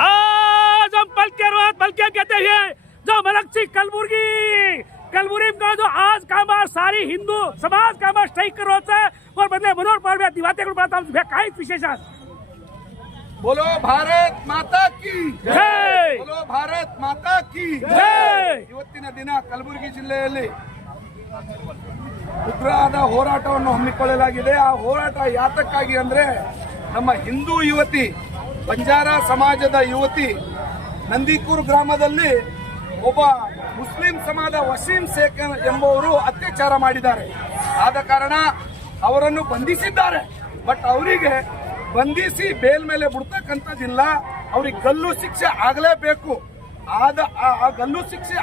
आज हम पल के कहते हैं जो मलकची कलबुर्गी का जो आज कामार सारी हिंदू समाज कामार स्ट्राइक करवायचं और बदले मनोहर पाडव्या दिवातेकडून काहीच विशेष आहे. बोलो भारत माता की जय. बोलो भारत माता की ಜೈ. ಇವತ್ತಿನ ದಿನ ಕಲಬುರಗಿ ಜಿಲ್ಲೆಯಲ್ಲಿ ಉಗ್ರವಾದ ಹೋರಾಟವನ್ನು ಹಮ್ಮಿಕೊಳ್ಳಲಾಗಿದೆ. ಆ ಹೋರಾಟ ಯಾತಕ್ಕಾಗಿ ಅಂದ್ರೆ ನಮ್ಮ ಹಿಂದೂ ಯುವತಿ ಬಂಜಾರ ಸಮಾಜದ ಯುವತಿ ನಂದಿಕೂರು ಗ್ರಾಮದಲ್ಲಿ ಒಬ್ಬ ಮುಸ್ಲಿಂ ಸಮಾಜ ವಸೀಂ ಶೇಖ್ ಎಂಬುವರು ಅತ್ಯಾಚಾರ ಮಾಡಿದ್ದಾರೆ. ಆದ ಕಾರಣ ಅವರನ್ನು ಬಂಧಿಸಿದ್ದಾರೆ. ಬಟ್ ಅವರಿಗೆ ಬಂಧಿಸಿ ಬೇಲ್ ಮೇಲೆ ಬಿಡ್ತಕ್ಕಂಥದ್ದಿಲ್ಲ. ಅವ್ರಿಗೆ ಗಲ್ಲು ಶಿಕ್ಷೆ ಆಗಲೇಬೇಕು. ಆ ಗಲ್ಲು ಶಿಕ್ಷೆ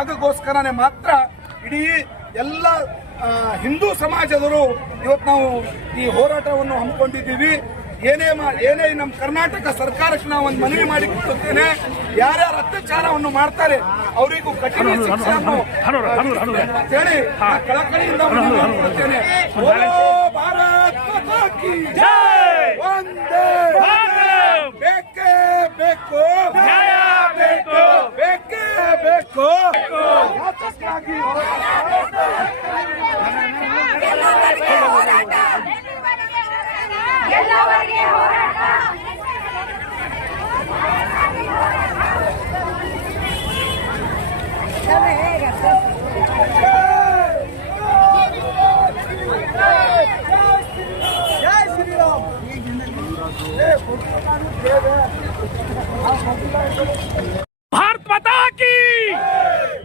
ಆಗಗೋಸ್ಕರನೇ ಮಾತ್ರ ಇಡೀ ಎಲ್ಲ ಹಿಂದೂ ಸಮಾಜದವರು ಇವತ್ತು ನಾವು ಈ ಹೋರಾಟವನ್ನು ಹಮ್ಮಿಕೊಂಡಿದ್ದೀವಿ. ಏನೇ ನಮ್ಮ ಕರ್ನಾಟಕ ಸರ್ಕಾರಕ್ಕೆ ನಾವು ಒಂದು ಮನವಿ ಮಾಡಿಕೊಡುತ್ತೇನೆ. ಯಾರ್ಯಾರು ಅತ್ಯಾಚಾರವನ್ನು ಮಾಡ್ತಾರೆ ಅವರಿಗೂ ಕಠಿಣ ಶಿಕ್ಷೆಯನ್ನು ಹೇಳಿ ಕಳಕಳಿಯಿಂದ ಮನವಿ ಮಾಡಿಕೊಡುತ್ತೇನೆ. ಭಾರತ್ ಮಾತಾ ಕಿ ಜೈ. ವಂದೇ ಬೇಕೇ ಬೇಕು, ನ್ಯಾಯ ಬೇಕು, ಬೇಕೇ ಬೇಕು. ಯಾತಕ್ಕಾಗಿ भारत माता की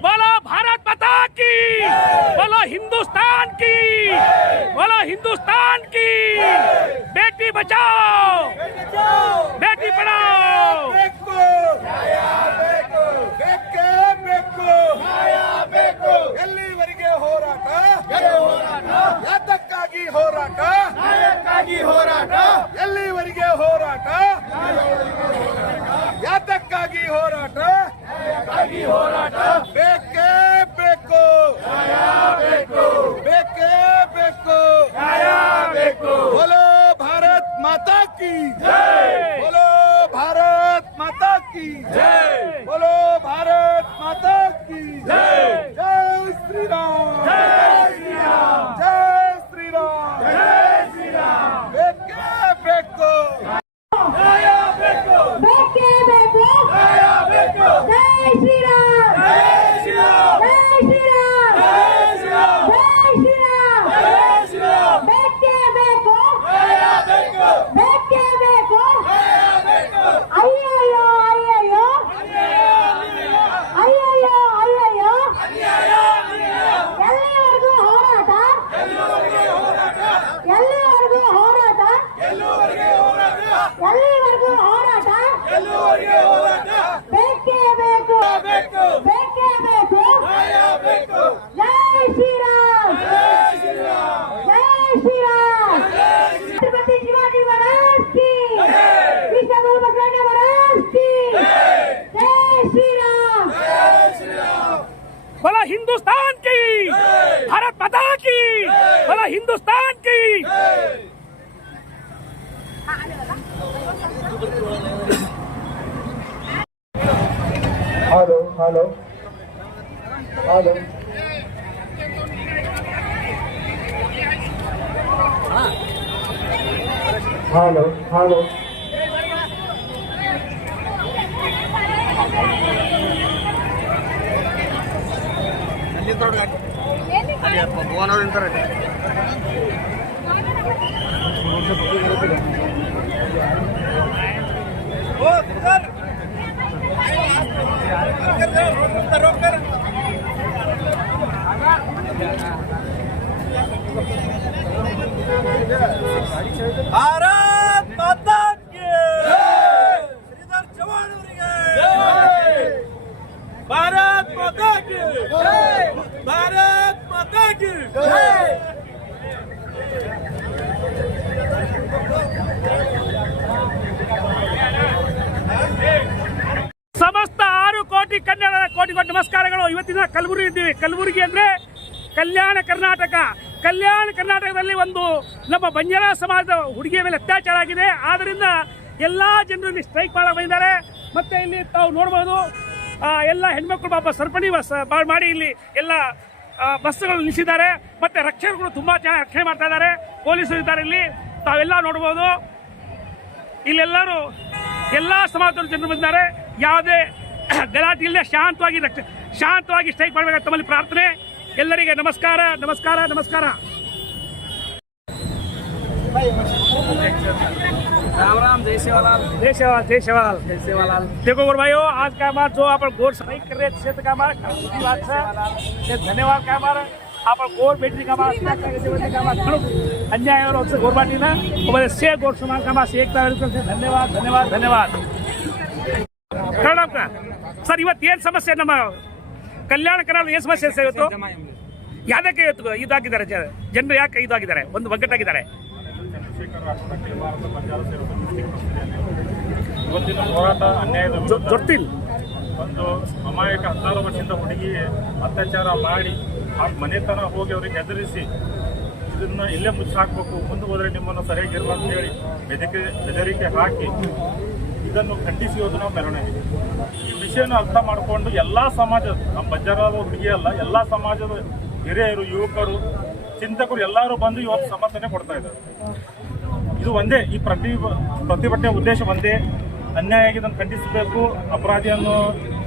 बोलो, भारत माता की बोलो, हिंदुस्तान की बोलो, हिंदुस्तान की. बेटी बचाओ, बेटी पढ़ाओ. ಎಲ್ಲಿವರೆಗೆ ಹೋರಾಟ, ಯಾತಕ್ಕಾಗಿ ಹೋರಾಟ, ಎಲ್ಲಿವರೆಗೆ ಹೋರಾಟ, ಯಾತಕ್ಕಾಗಿ ಹೋರಾಟ, ಬೇಕೇ ಬೇಕು, ಬೇಕೇ ಬೇಕು. बोलो भारत माता की जय. बोलो भारत माता की जय. बोलो भारत माता की जय. जय श्री राम, जय श्री राम, जय श्री राम, जय श्री राम. बेके बेको, न्याय बेको, बेके बेको, न्याय बेको. जय श्री राम, जय श्री राम, जय श्री राम, जय श्री राम, जय श्री राम, जय श्री राम. बेके बेको, न्याय बेको, बेके बेको. न्याय बेको. ಅಯ್ಯಯ್ಯೋ ಅಯ್ಯಯ್ಯೋ ಅಯ್ಯಯ್ಯೋ ಅಯ್ಯಯ್ಯೋ. ಎಲ್ಲಿವರೆಗೂ ಹೋರಾಟ, ಎಲ್ಲಿವರೆಗೂ ಹೋರಾಟ, ಎಲ್ಲಿವರೆಗೂ ಹೋರಾಟ. ಬೇಕೇ ಬೇಕು, ಬೇಕೇ ಬೇಕು. ಜೈ ಶ್ರೀರಾಮ್, ಜೈ ಶ್ರೀರಾಮ್. ಛತ್ರಪತಿ ಶಿವಾಜಿ ಮಹಾರಾಜ್ ಕಿ, ಕೃಷ್ಣ ಬಸವಣ್ಣ ಮಹಾರಾಜ್ ಕಿ. ಜೈ ಶ್ರೀರಾಮ್. बोलो, हिंदुस्तान की भारत माता की बोलो, हिंदुस्तान की. Hello hello hello. Hello hello. Bharat माता की जय. श्रीधर चव्हाण ಅವರಿಗೆ की भारत माता की ಸಮಸ್ತ 6 ಕೋಟಿ ಕನ್ನಡ ಕೋಟಿ ನಮಸ್ಕಾರಗಳು. ಇವತ್ತಿನ ಕಲಬುರಗಿ ಇದ್ದೀವಿ. ಕಲಬುರಗಿ ಅಂದ್ರೆ ಕಲ್ಯಾಣ ಕರ್ನಾಟಕ. ಕಲ್ಯಾಣ ಕರ್ನಾಟಕದಲ್ಲಿ ಒಂದು ನಮ್ಮ ಬಂಜಾರ ಸಮಾಜದ ಹುಡುಗಿಯ ಮೇಲೆ ಅತ್ಯಾಚಾರ ಆಗಿದೆ. ಆದ್ದರಿಂದ ಎಲ್ಲಾ ಜನರು ಇಲ್ಲಿ ಸ್ಟ್ರೈಕ್ ಮಾಡಕ್ಕೆ ಬಂದಿದ್ದಾರೆ. ಮತ್ತೆ ಇಲ್ಲಿ ತಾವು ನೋಡಬಹುದು ಎಲ್ಲ ಹೆಣ್ಮಕ್ಳು ಪಾಪ ಸರಪಣಿ ಮಾಡಿ ಇಲ್ಲಿ ಎಲ್ಲ ಬಸ್ಗಳು ನಿಲ್ಲಿಸಿದ್ದಾರೆ. ಮತ್ತೆ ರಕ್ಷಕರು ತುಂಬಾ ಚೆನ್ನಾಗಿ ರಕ್ಷಣೆ ಮಾಡ್ತಾ ಇದ್ದಾರೆ. ಪೊಲೀಸರು ಇದ್ದಾರೆ ಇಲ್ಲಿ, ತಾವೆಲ್ಲ ನೋಡಬಹುದು. ಇಲ್ಲೆಲ್ಲರೂ ಎಲ್ಲಾ ಸಮಾಜದ ಜನರು ಬಂದಿದ್ದಾರೆ. ಯಾವುದೇ ಗಲಾಟೆ ಇಲ್ಲದೆ ಶಾಂತವಾಗಿ ಸ್ಟ್ರೈಕ್ ಮಾಡಬೇಕಂತ ತಮ್ಮಲ್ಲಿ ಪ್ರಾರ್ಥನೆ. ಎಲ್ಲರಿಗೆ ನಮಸ್ಕಾರ ನಮಸ್ಕಾರ ನಮಸ್ಕಾರ. राम राम, जय सेवालाल। जय सेवालाल जय सेवालाल जय सेवालाल। देखो गुरु भाइयों, आज का हमारा जो आप गोर स्ट्राइक कर रहे क्षेत्र का हमारा धन्यवाद का हमारा आप गोर बेटी का हमारा अन्याय और गोर बाटी ना से गोर समाज का हमारा एकता धन्यवाद धन्यवाद धन्यवाद ಕನ್ನಡ ಸರ್. ಇವತ್ತು ಏನು ಸಮಸ್ಯೆ ನಮ್ಮ ಕಲ್ಯಾಣ ಕರ್ನಾಟಕ ಏನು ಸಮಸ್ಯೆ ಸರ್? ಇವತ್ತು ಯಾವ್ದಕ್ಕೆ ಇವತ್ತು ಇದಾಗಿದ್ದಾರೆ ಜನರು? ಯಾಕೆ ಇದಾಗಿದ್ದಾರೆ? ಒಂದು ಒಗ್ಗಟ್ಟಾಗಿದ್ದಾರೆ. ಇವತ್ತಿನ ಹೋರಾಟ ಅನ್ಯಾಯದ ಗೊತ್ತಿಲ್ಲ. ಒಂದು ಅಮಾಯಕ 16 ವರ್ಷದ ಹುಡುಗಿ ಅತ್ಯಾಚಾರ ಮಾಡಿ ಆ ಮನೆತನ ಹೋಗಿ ಅವರಿಗೆ ಹೆದರಿಸಿ ಇದನ್ನ ಇಲ್ಲೇ ಮುಚ್ಚಿ ಹಾಕಬೇಕು, ಮುಂದೆ ಹೋದರೆ ನಿಮ್ಮನ್ನು ಸರಿಯಾಗಿರಲ್ಲ ಅಂತ ಹೇಳಿ ಬೆದರಿಕೆ ಹಾಕಿ ಇದನ್ನು ಖಂಡಿಸಿ ಇವತ್ತು ನಾವು ಮೆರವಣಿಗೆ ಈ ವಿಷಯನ ಅರ್ಥ ಮಾಡಿಕೊಂಡು ಎಲ್ಲ ಸಮಾಜದ, ನಮ್ಮ ಬಂಜಾರದ ಹುಡುಗಿ ಅಲ್ಲ, ಎಲ್ಲ ಸಮಾಜದ ಹಿರಿಯರು, ಯುವಕರು, ಚಿಂತಕರು ಎಲ್ಲರೂ ಬಂದು ಇವತ್ತು ಸಮರ್ಥನೆ ಕೊಡ್ತಾ ಇದ್ದಾರೆ. ಇದು ಒಂದೇ, ಈ ಪ್ರತಿಭಟನೆ ಉದ್ದೇಶ ಒಂದೇ, ಅನ್ಯಾಯ ಇದನ್ನು ಖಂಡಿಸಬೇಕು. ಅಪರಾಧಿಯನ್ನು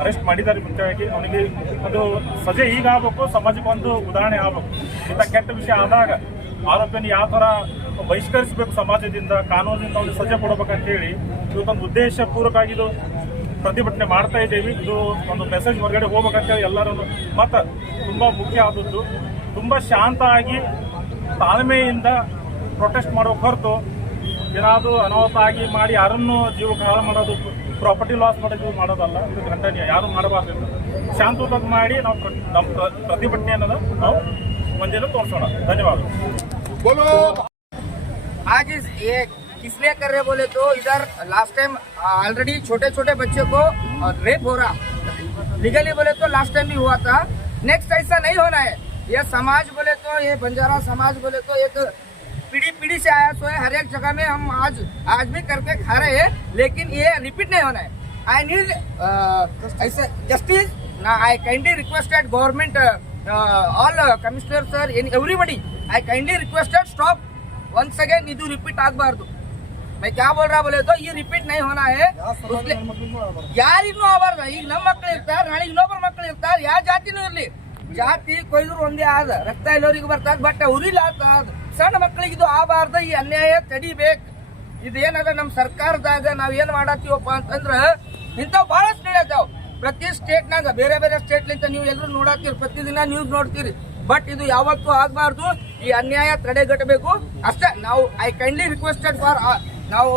ಅರೆಸ್ಟ್ ಮಾಡಿದ್ದಾರೆ ಮುಖ್ಯವಾಗಿ, ಅವನಿಗೆ ಅದು ಸಜೆ ಈಗ ಆಗಬೇಕು, ಸಮಾಜಕ್ಕೆ ಒಂದು ಉದಾಹರಣೆ ಆಗಬೇಕು. ಇಂಥ ಕೆಟ್ಟ ವಿಷಯ ಆದಾಗ ಆರೋಪಿಯನ್ನು ಯಾವ ಥರ ಬಹಿಷ್ಕರಿಸಬೇಕು ಸಮಾಜದಿಂದ, ಕಾನೂನಿನಿಂದ ಅವ್ರಿಗೆ ಸಜೆ ಕೊಡಬೇಕಂತೇಳಿ ಇವತ್ತೊಂದು ಉದ್ದೇಶಪೂರ್ವಕವಾಗಿ ಇದು ಪ್ರತಿಭಟನೆ ಮಾಡ್ತಾ ಇದ್ದೀವಿ. ಇದು ಒಂದು ಮೆಸೇಜ್ ಹೊರಗಡೆ ಹೋಗ್ಬೇಕಂತೇಳಿ ಎಲ್ಲರೂ. ಮತ್ತು ತುಂಬ ಮುಖ್ಯ ಆದದ್ದು, ತುಂಬ ಶಾಂತ ಆಗಿ ತಾಳ್ಮೆಯಿಂದ ಪ್ರೊಟೆಸ್ಟ್ ಮಾಡೋಕೆ ಹೊರತು ಏನಾದರೂ ಅನಾಹುತ ಆಗಿ ಮಾಡಿ ಯಾರನ್ನು ಜೀವಕ್ಕೆ ಹಾಳು ಮಾಡೋದು, ಪ್ರಾಪರ್ಟಿ ಲಾಸ್ ಮಾಡೋದಲ್ಲ. ಇದು ಖಂಡನೀಯ, ಯಾರು ಮಾಡಬಾರ್ದು. ಶಾಂತವಾಗಿ ಮಾಡಿ ನಾವು ನಮ್ಮ ಪ್ರತಿಭಟನೆ ಅನ್ನೋದು ನಾವು ಒಂದೇನು ತೋರಿಸೋಣ. ಧನ್ಯವಾದ. आज ये किस लिए कर रहे बोले तो इधर लास्ट टाइम ऑलरेडी छोटे छोटे बच्चों को रेप हो रहा, लीगली बोले तो लास्ट टाइम भी हुआ था। नेक्स्ट ऐसा नहीं होना है। ये समाज बोले तो, ये बंजारा समाज बोले तो एक पीढ़ी से आया सो है। हर एक जगह में हम आज भी करके खा रहे हैं, लेकिन ये रिपीट नहीं होना है। आई नीड ऐसा जस्टिस ना। आई kindly requested government, all commissioner sir, everybody, I kindly requested stop once again. ಇದು ರಿಪೀಟ್ ಆಗಬಾರ್ದು. मैं क्या बोल रहा बोले तो ये रिपीट नहीं होना है. ಯಾರಿಗೂ ಆಗಬಾರ್ದು. ಈಗ ನಮ್ಮ ಮಕ್ಕಳು ಇರ್ತಾರೆ, ನಾಳೆ ಇನ್ನೊಬ್ಬರ ಮಕ್ಕಳು ಇರ್ತಾರೆ, ಯಾವ ಜಾತಿನೂ ಇರಲಿ, ಜಾತಿ ಕೊಯ್ದ್ರು ಒಂದೇ ಆದ, ರಕ್ತ ಎಲ್ಲರಿಗೂ ಬರ್ತದೆ, ಬಟ್ ಉರಿಲ್ಲ ಆದ. ಸಣ್ಣ ಮಕ್ಕಳಿಗೆ ಇದು ಆಗಬಾರ್ದು. ಈ ಅನ್ಯಾಯ ತಡಿಬೇಕು. ಇದೇನದ ನಮ್ಮ ಸರ್ಕಾರದಾಗ ನಾವ್ ಏನ್ ಮಾಡತ್ತೀವಪ್ಪ ಅಂತಂದ್ರ ಇಂಥವು ಬಹಳಷ್ಟು ನಡೆಯತ್ತಾವ. ಪ್ರತಿ ಸ್ಟೇಟ್ನಾಗ ಬೇರೆ ಬೇರೆ ಸ್ಟೇಟ್ಲಿಂದ ನೀವು ಎಲ್ಲರೂ ನೋಡತ್ತೀರಿ, ಪ್ರತಿದಿನ ನ್ಯೂಸ್ ನೋಡ್ತೀರಿ. ಬಟ್ ಇದು ಯಾವತ್ತೂ ಆಗಬಾರ್ದು. ಈ ಅನ್ಯಾಯ ತಡೆಗಟ್ಟಬೇಕು ಅಷ್ಟೇ. ನಾವು ಐ ಕೈಂಡ್ಲಿ ರಿಕ್ವೆಸ್ಟೆಡ್ ಫಾರ್ ನಾವು